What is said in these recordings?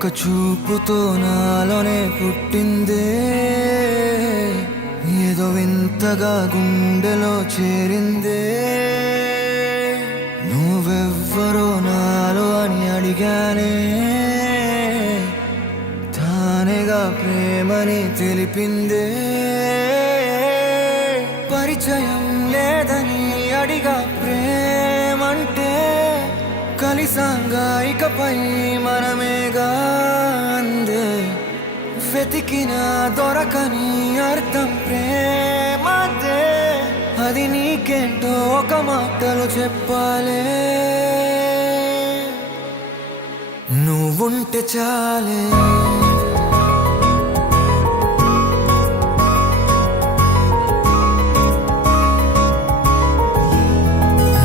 ఒక చూపుతో నాలోనే పుట్టిందే, ఏదో వింతగా గుండెలో చేరిందే. నువ్వెవ్వరో నాలో అని అడిగానే, తానేగా ప్రేమని తెలిపిందే. పరిచయం లేదని అడిగా ప్రేమంటే, కలిసాంగా ఇకపై మనమేగా అందే. వెతికినా దొరకని అర్థం ప్రేమదే, అది నీకేంటో ఒక మాటలో చెప్పాలే. నువ్వుంటే చాలే,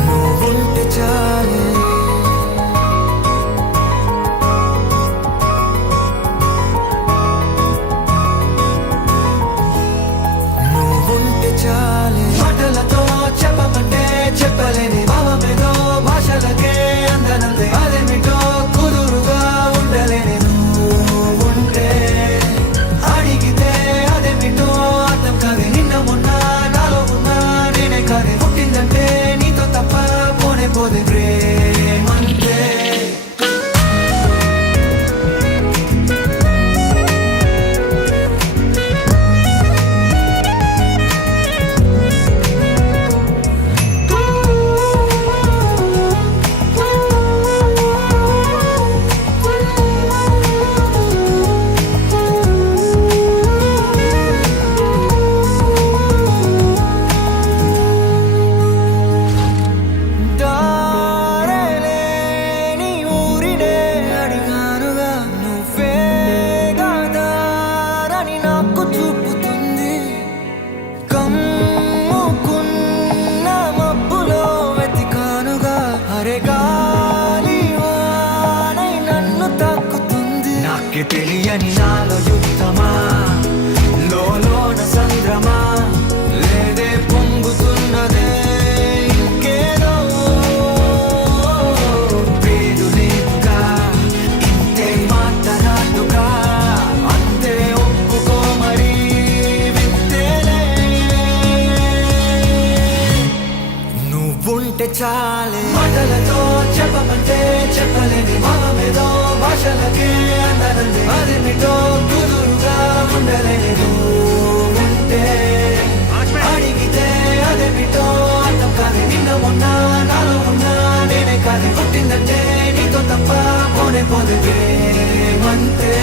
నువ్వుంటే చాలే, నువ్వుంటే చాలే. మాటలతో చెప్పమంటే చెప్పలేని భావమేదో భాషలకే అందనందే. అదేమిటో కుదురుగా ఉండలేని నువ్వుంటే, అడిగితే అదేమిటో అర్థం కాదే. నిన్న మొన్న నాలో ఉన్నా నేనే కాదే. పుట్టిందంటే నీతో తప్ప పోనే పోదే ప్రేమంతే. తెలియని నాలో యుద్ధమా, లోన సంద్రమా, లేదే పొంగుతున్నదే ఇంకేదో. పేరు లేదుగా ఇంతే మాట్లాడుగా, అంతే ఒప్పుకో మరి వింతేలే. నువ్వుంటే చాలే, మాటలతో చెప్పమంటే చెప్పలేని భావమేదో భాషలకే అందనందే. అదేమిటో కుదురుగా ఉండలేని నువ్వుంటే, అడిగితే అదేమిటో అర్థం కాదే. నిన్న మొన్న నాలో ఉన్నా నేనే కాదే. పుట్టిందంటే నీతో తప్ప పోనే పోదే ప్రేమంతే.